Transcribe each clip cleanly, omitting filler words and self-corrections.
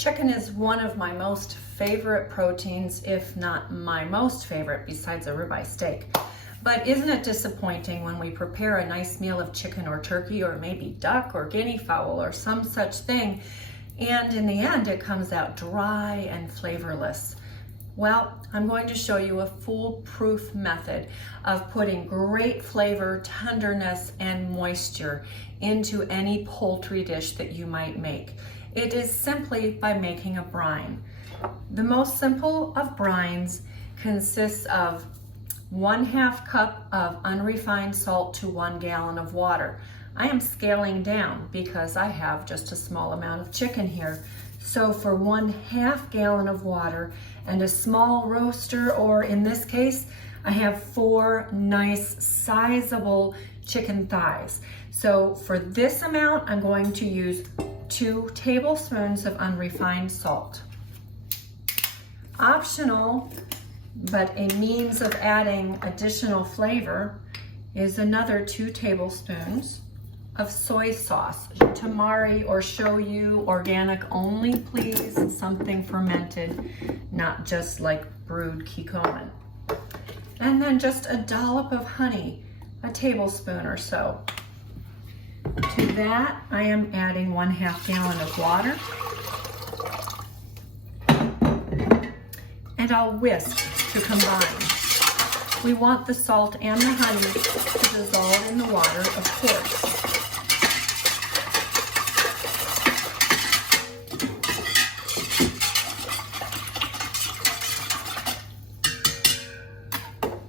chicken is one of my most favorite proteins, if not my most favorite, besides a ribeye steak. But isn't it disappointing when we prepare a nice meal of chicken or turkey or maybe duck or guinea fowl or some such thing, and in the end it comes out dry and flavorless? Well, I'm going to show you a foolproof method of putting great flavor, tenderness, and moisture into any poultry dish that you might make. It is simply by making a brine. The most simple of brines consists of 1/2 cup of unrefined salt to 1 gallon of water. I am scaling down because I have just a small amount of chicken here. So for 1/2 gallon of water and a small roaster, or in this case, I have 4 nice sizable chicken thighs. So for this amount, I'm going to use 2 tablespoons of unrefined salt. Optional, but a means of adding additional flavor, is another 2 tablespoons of soy sauce, tamari or shoyu, organic only please, something fermented, not just like brewed kikkoman. And then just a dollop of honey, a tablespoon or so. To that, I am adding 1/2 gallon of water. And I'll whisk to combine. We want the salt and the honey to dissolve in the water, of course.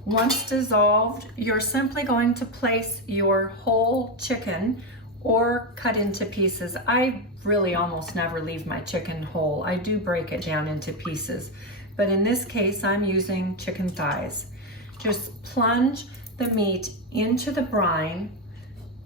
Once dissolved, you're simply going to place your whole chicken or cut into pieces. I really almost never leave my chicken whole. I do break it down into pieces, but in this case, I'm using chicken thighs. Just plunge the meat into the brine,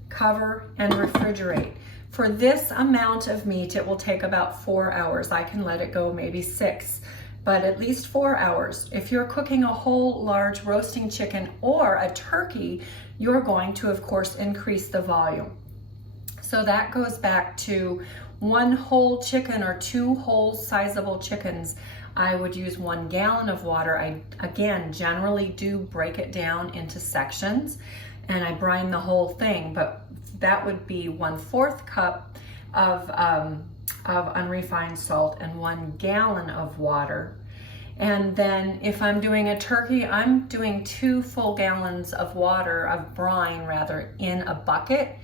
cover, and refrigerate. For this amount of meat, it will take about 4 hours. I can let it go maybe 6. But at least 4 hours. If you're cooking a whole large roasting chicken or a turkey, you're going to, of course, increase the volume. So that goes back to 1 whole chicken or 2 whole sizable chickens. I would use 1 gallon of water. I, again, generally do break it down into sections and I brine the whole thing, but that would be 1/4 cup of unrefined salt and 1 gallon of water. And then if I'm doing a turkey, I'm doing 2 full gallons of water, of brine rather, in a bucket.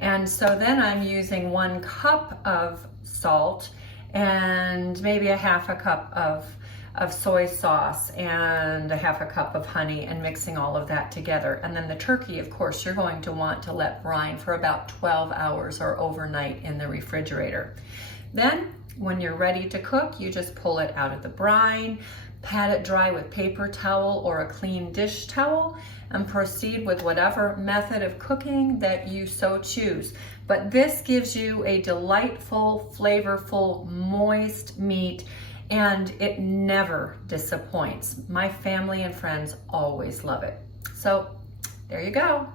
And so then I'm using 1 cup of salt and maybe a 1/2 cup of soy sauce and a 1/2 cup of honey, and mixing all of that together. And then the turkey, of course, you're going to want to let brine for about 12 hours or overnight in the refrigerator. Then, when you're ready to cook, you just pull it out of the brine, pat it dry with paper towel or a clean dish towel, and proceed with whatever method of cooking that you so choose. But this gives you a delightful, flavorful, moist meat, and it never disappoints. My family and friends always love it. So, there you go.